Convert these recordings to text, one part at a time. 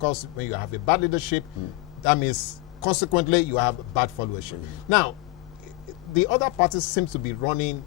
course, when you have a bad leadership, that means consequently you have bad followership. Now, the other parties seem to be running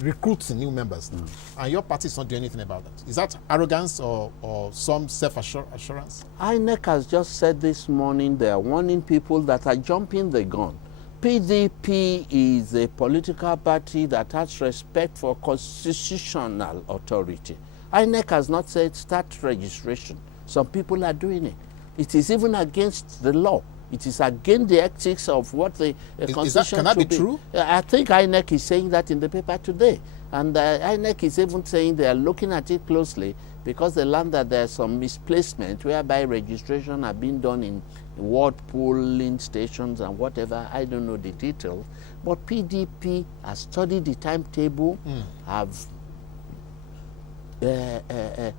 recruiting new members, and your party is not doing anything about that. Is that arrogance or some self-assurance? INEC has just said this morning they are warning people that are jumping the gun. PDP is a political party that has respect for constitutional authority. INEC has not said start registration. Some people are doing it. It is even against the law. It is against the ethics of what the constitution can that be true? I think INEC is saying that in the paper today. And INEC is even saying they are looking at it closely because they learned that there are some misplacement whereby registration are being done in ward polling stations and whatever. I don't know the details. But PDP has studied the timetable, have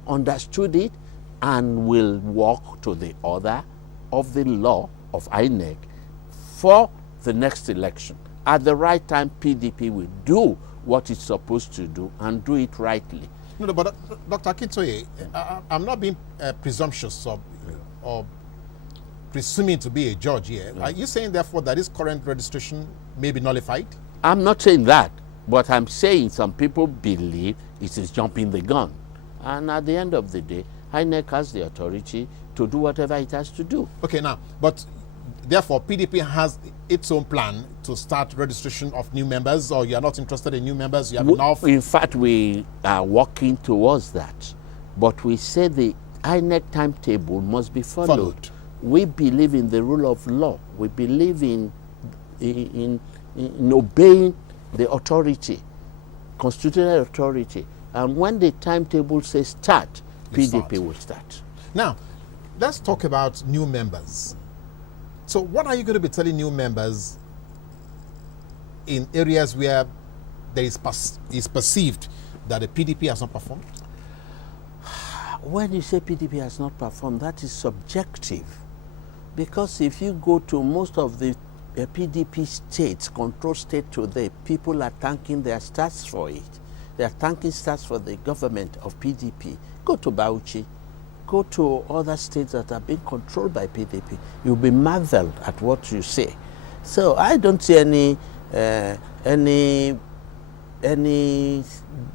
understood it, and will walk to the order of the law of INEC for the next election. At the right time, PDP will do what it's supposed to do and do it rightly. No, but Dr. Akitoye, I'm not being presumptuous or presuming to be a judge here. Are you saying, therefore, that this current registration may be nullified? I'm not saying that, but I'm saying some people believe it is jumping the gun. And at the end of the day, INEC has the authority to do whatever it has to do. Okay, now, but therefore, PDP has its own plan to start registration of new members, or you are not interested in new members? You have enough? In fact, we are working towards that. But we say the INEC timetable must be followed. We believe in the rule of law. We believe in obeying the authority, constitutional authority. And when the timetable says start, PDP will start. Now, let's talk about new members. So what are you going to be telling new members in areas where there is perceived that the PDP has not performed? When you say PDP has not performed, that is subjective. Because if you go to most of the PDP states, control state today, people are thanking their stats for it. They are thanking stats for the government of PDP. Go to Bauchi. Go to other states that are being controlled by PDP. You'll be marveled at what you say. So I don't see any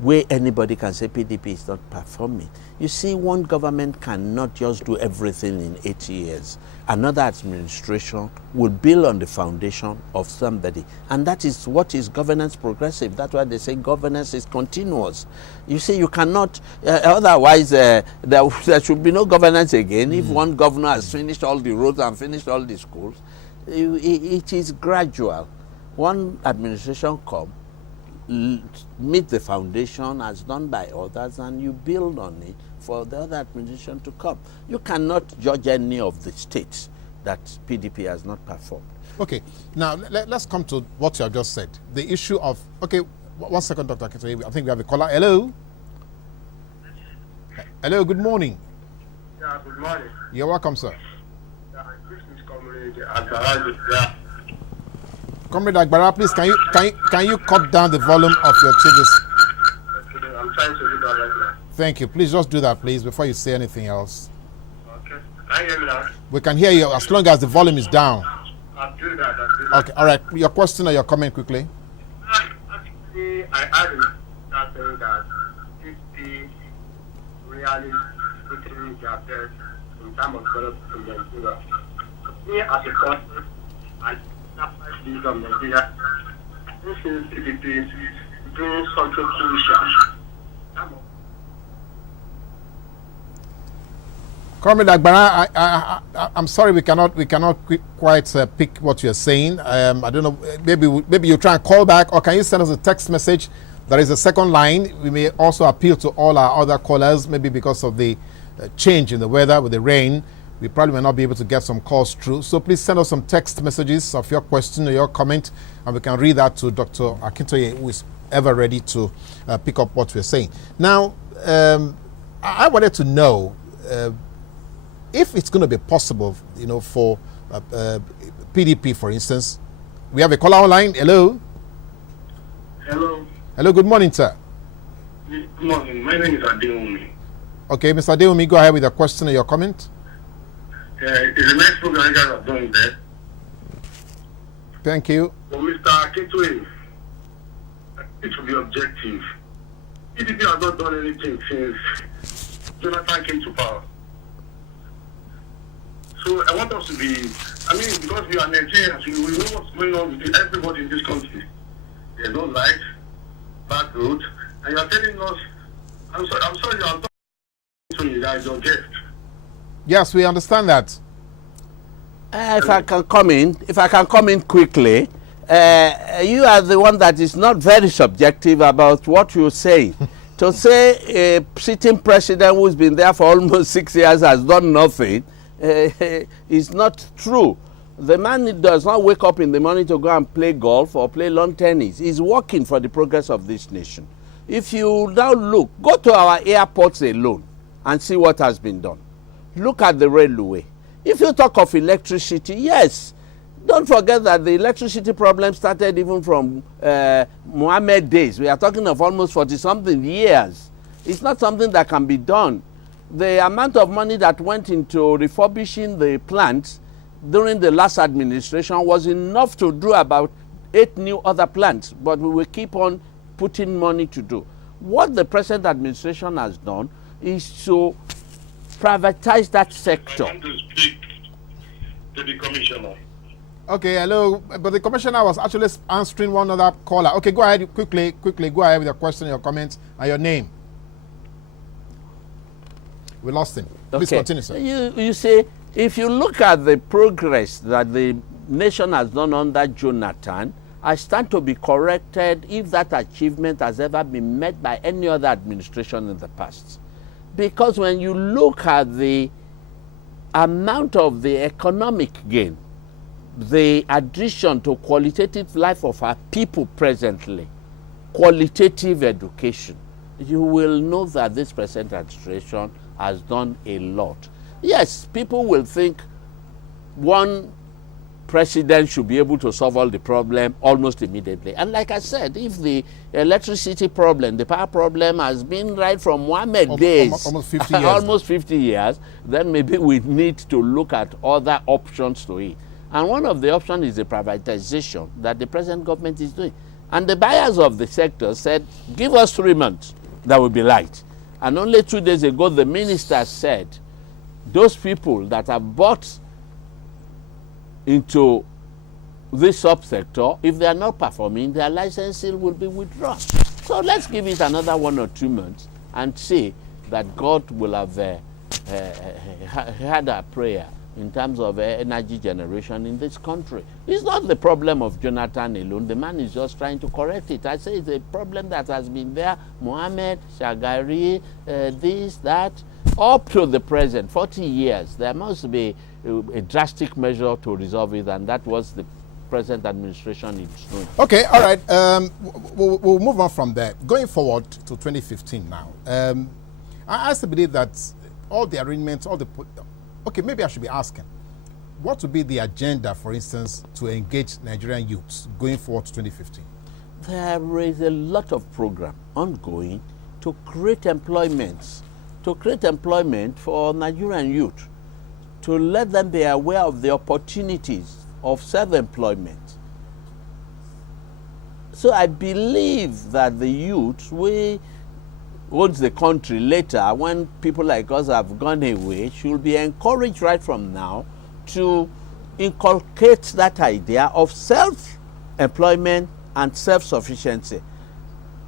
way anybody can say PDP is not performing. You see, one government cannot just do everything in 8 years. Another administration will build on the foundation of somebody. And that is what is governance progressive. That's why they say governance is continuous. You see, you cannot, otherwise there should be no governance again. If one governor has finished all the roads and finished all the schools, it is gradual. One administration comes, meet the foundation as done by others, and you build on it for the other administration to come. You cannot judge any of the states that PDP has not performed. Okay, now let's come to what you have just said. The issue of, okay, 1 second, Dr. Akitoye, I think we have a caller. Hello? Hello, good morning. Yeah, good morning. You're welcome, sir. Yeah, this is Comrade Aderemi. Comrade Agbara, please, can you cut down the volume of your TVs? Okay, I'm trying to do that right now. Thank you. Please just do that, please, before you say anything else. Okay. Can you hear me now? We can hear you as long as the volume is down. I'll do that. Okay, all right. Your question or your comment quickly? Actually, I added that saying that 50 really putting their best in terms of development in Nigeria. Me as a person, and league of Nigeria, this is PDP doing something crucial. Comrade Agbara, I'm sorry we cannot quite pick what you're saying. I don't know. Maybe you try and call back, or can you send us a text message? There is a second line. We may also appeal to all our other callers, maybe because of the change in the weather with the rain. We probably may not be able to get some calls through. So please send us some text messages of your question or your comment, and we can read that to Dr. Akitoye, who is ever ready to pick up what we're saying. Now, I wanted to know if it's going to be possible, for PDP, for instance. We have a caller online. Hello. Hello. Hello. Good morning, sir. Good morning. My name is Aderemi. Okay, Mr. Aderemi, go ahead with your question or your comment. It's a nice program you guys are doing there. Thank you. For Mr. Akitoye, it should be objective. PDP has not done anything since Jonathan came to power. So I want us to be, because we are Nigerians, we know what's going on with everybody in this country. There's no light, bad road, and you're telling us, I'm sorry, you're talking to you guys, your guest. Yes, we understand that. If I can come in quickly, you are the one that is not very subjective about what you're saying. To say a sitting president who's been there for almost 6 years has done nothing is not true. The man does not wake up in the morning to go and play golf or play lawn tennis. He's working for the progress of this nation. If you now go to our airports alone and see what has been done. Look at the railway. If you talk of electricity, yes, don't forget that the electricity problem started even from Mohammed days. We are talking of almost 40-something years. It's not something that can be done. The amount of money that went into refurbishing the plants during the last administration was enough to do about 8 new other plants, but we will keep on putting money to do. What the present administration has done is to privatize that sector. I want to speak to the commissioner. Okay, hello. But the commissioner was actually answering one other caller. Okay, go ahead quickly. Go ahead with your question, your comments, and your name. We lost him. Please continue, sir. You see, if you look at the progress that the nation has done under Jonathan, I stand to be corrected if that achievement has ever been met by any other administration in the past. Because when you look at the amount of the economic gain, the addition to qualitative life of our people presently, qualitative education, you will know that this present administration has done a lot. Yes, people will think one president should be able to solve all the problem almost immediately. And like I said, if the electricity problem, the power problem has been right from Mohammed days, almost 50 years, almost 50 years, then maybe we need to look at other options to it. And one of the options is the privatization that the present government is doing. And the buyers of the sector said, give us 3 months, that will be light. And only 2 days ago, the minister said, those people that have bought into this subsector, if they are not performing, their licensing will be withdrawn. So let's give it another 1 or 2 months and see that God will have had a prayer in terms of energy generation in this country. It's not the problem of Jonathan alone. The man is just trying to correct it. I say it's a problem that has been there. Mohammed, Shagari, this, that, up to the present, 40 years. There must be a drastic measure to resolve it, and that was the present administration is doing. Okay, all right. We'll move on from there. Going forward to 2015 now. I still believe that all the arrangements, okay, maybe I should be asking, what would be the agenda, for instance, to engage Nigerian youths going forward to 2015? There is a lot of program ongoing to create employment for Nigerian youth, to let them be aware of the opportunities of self-employment. So I believe that the youth will owns the country later, when people like us have gone away, should be encouraged right from now to inculcate that idea of self-employment and self-sufficiency.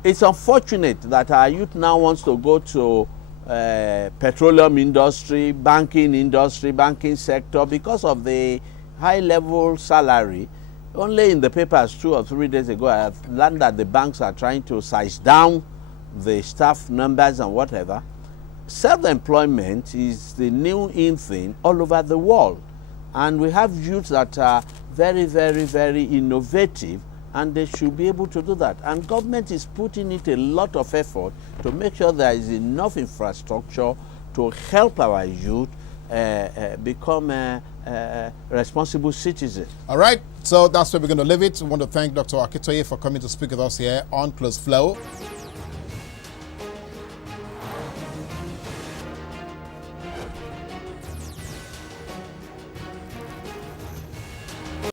It's unfortunate that our youth now wants to go to petroleum industry, banking sector because of the high-level salary. Only in the papers 2 or 3 days ago, I have learned that the banks are trying to size down the staff numbers and whatever. Self-employment is the new in thing all over the world. And we have youths that are very, very, very innovative, and they should be able to do that. And government is putting it a lot of effort to make sure there is enough infrastructure to help our youth become responsible citizens. All right, so that's where we're going to leave it. We want to thank Dr. Akitoye for coming to speak with us here on Close Flow.